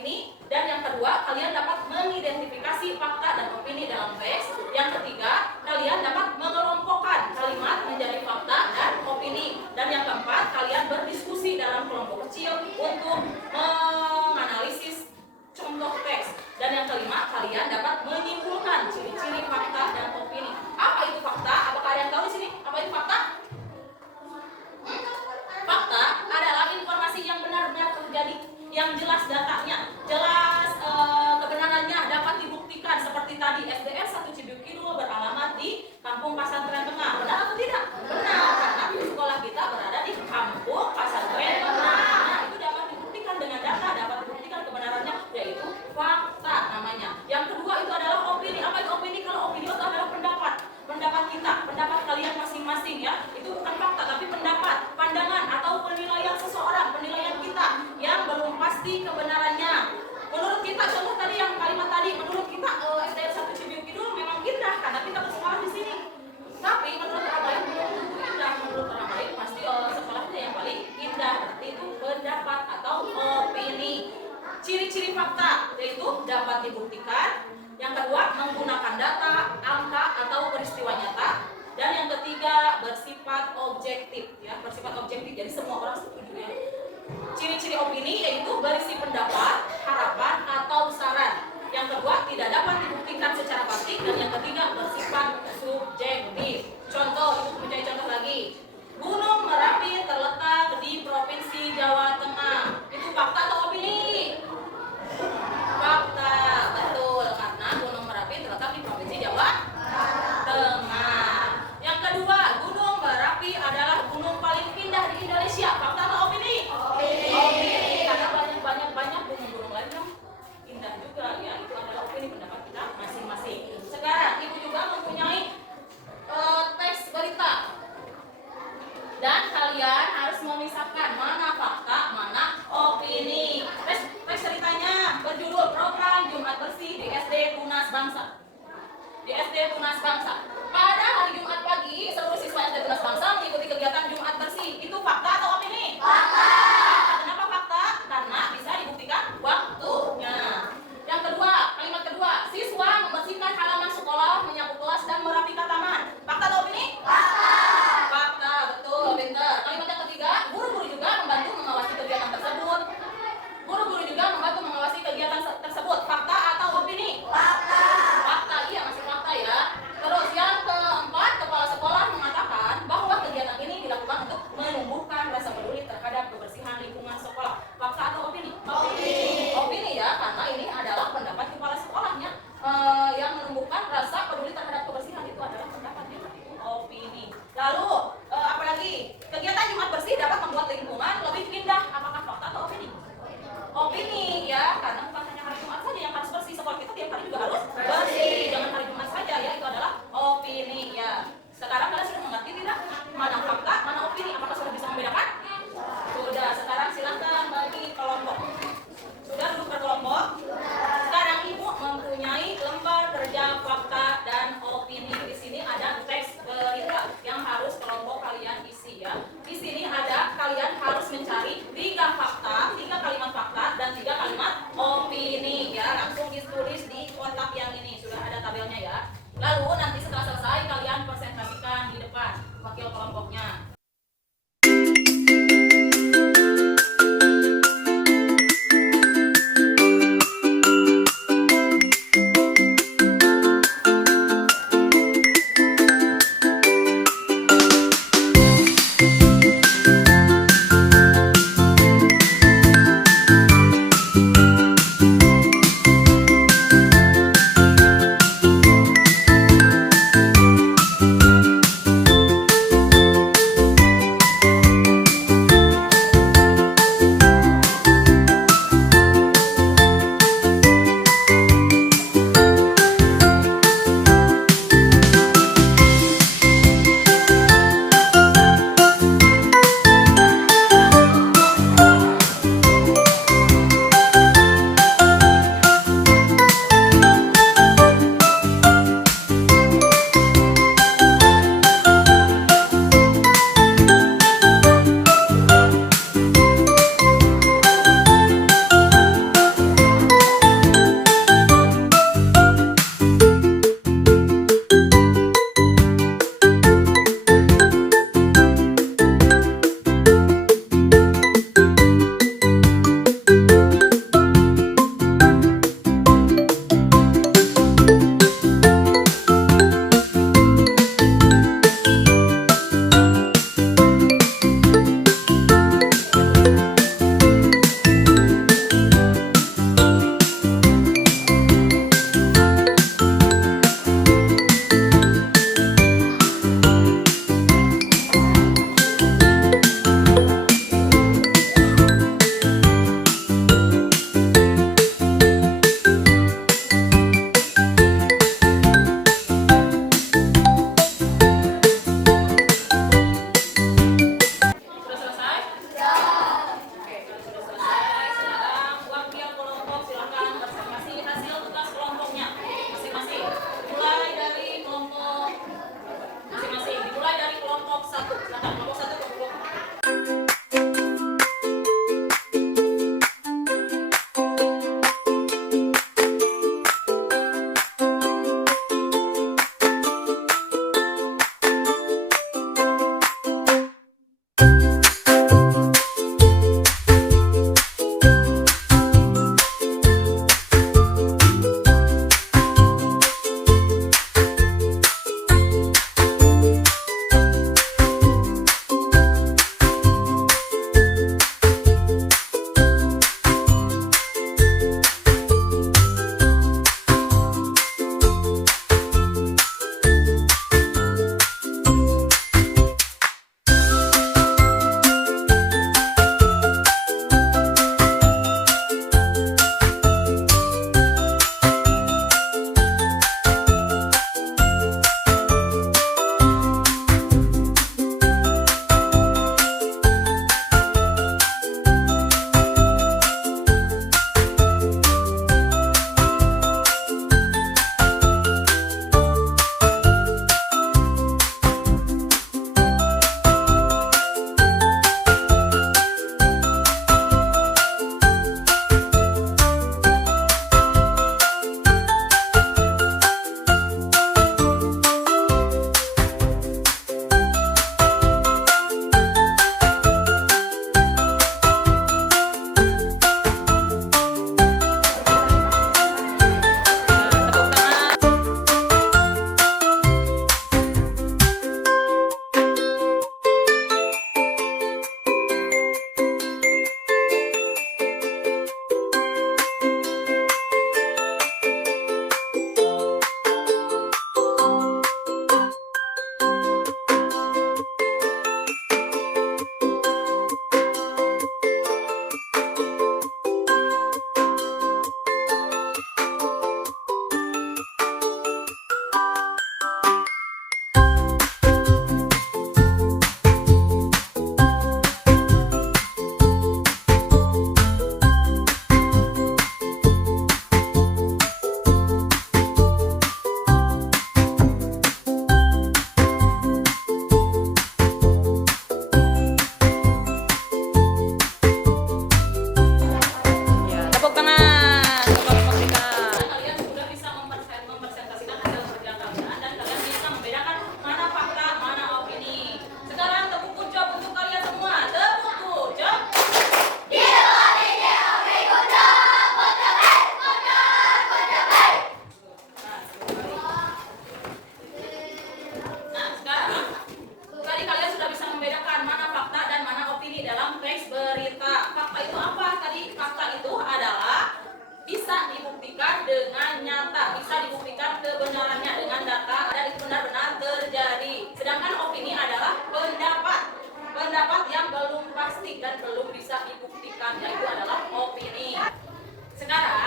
opini. Dan yang kedua, kalian dapat mengidentifikasi fakta dan opini dalam teks. Yang ketiga, kalian dapat mengelompokkan kalimat menjadi fakta dan opini. Dan yang keempat, kalian berdiskusi dalam kelompok kecil untuk menganalisis contoh teks. Dan yang kelima, kalian dapat menyimpulkan ciri-ciri fakta dan opini. Apa itu fakta? Apakah ada yang tahu di sini? Apa itu fakta? Fakta adalah informasi yang benar-benar terjadi, yang jelas datanya, jelas kebenarannya dapat dibuktikan. Seperti tadi, SDN 1 Cibiuk Kidul beralamat di Kampung Pasantren Tengah. Benar atau tidak? Benar, karena sekolah kita berada di Kampung Pasantren Tengah. Nah, itu dapat dibuktikan dengan data, dapat dibuktikan kebenarannya, yaitu fakta namanya. Yang kedua itu adalah opini. Apa itu opini? Kalau opini itu adalah pendapat kita, pendapat kalian masing-masing ya. Itu bukan fakta, tapi pendapat, pandangan atau penilaian seseorang, penilaian kita yang belum pasti kebenarannya. Menurut kita, contoh tadi yang kalimat tadi, menurut kita SDN 1 Cibiuk Kidul memang indah karena kita bersekolah di sini. Tapi menurut orang lain belum tentu indah. Menurut orang lain pasti sekolahnya yang paling indah. Berarti itu pendapat atau opini. Ciri-ciri fakta yaitu dapat dibuktikan. Yang kedua, menggunakan data, angka atau peristiwa nyata. Dan yang ketiga, bersifat objektif ya, bersifat objektif. Jadi semua orang setuju ya. Ciri-ciri opini yaitu berisi pendapat, harapan atau saran. Yang kedua, tidak dapat dibuktikan secara pasti. Dan yang ketiga, bersifat subjektif. Contoh, itu mencari contoh lagi. Gunung Merapi terletak di Provinsi Jawa Tengah. Itu fakta atau opini? Fakta, betul, karena Gunung Merapi terletak di Provinsi Jawa Tengah. Yang kedua, Gunung Merapi adalah gunung paling indah di Indonesia. Fakta atau opini? Opini, karena banyak gunung-gunung lain yang indah juga ya. Itu adalah opini, pendapat kita masing-masing. Sekarang ibu juga mempunyai teks berita. Dan kalian harus memisahkan mana fakta, mana opini. Teks ceritanya berjudul Program Jumat Bersih di SD Tunas Bangsa. Di SD Tunas Bangsa. Pada hari Jumat pagi, seluruh siswa SD Tunas Bangsa mengikuti kegiatan Jumat Bersih. Itu fakta atau opini? Fakta. Kenapa fakta? Karena bisa dibuktikan waktunya. Yang kedua, kalimat kedua, siswa membersihkan halaman sekolah, menyapu kelas dan merapikan taman. Fakta atau opini? Fakta. Fakta, betul, pintar. Kalimat yang ketiga, guru-guru juga membantu mengawasi kegiatan tersebut. Guru-guru juga membantu mengawasi kegiatan tersebut. Fakta atau opini? Fakta. Fakta, iya masih fakta ya. Terus kebenarannya dengan data dan itu benar-benar terjadi. Sedangkan opini adalah pendapat yang belum pasti dan belum bisa dibuktikan, yaitu adalah opini. Sekarang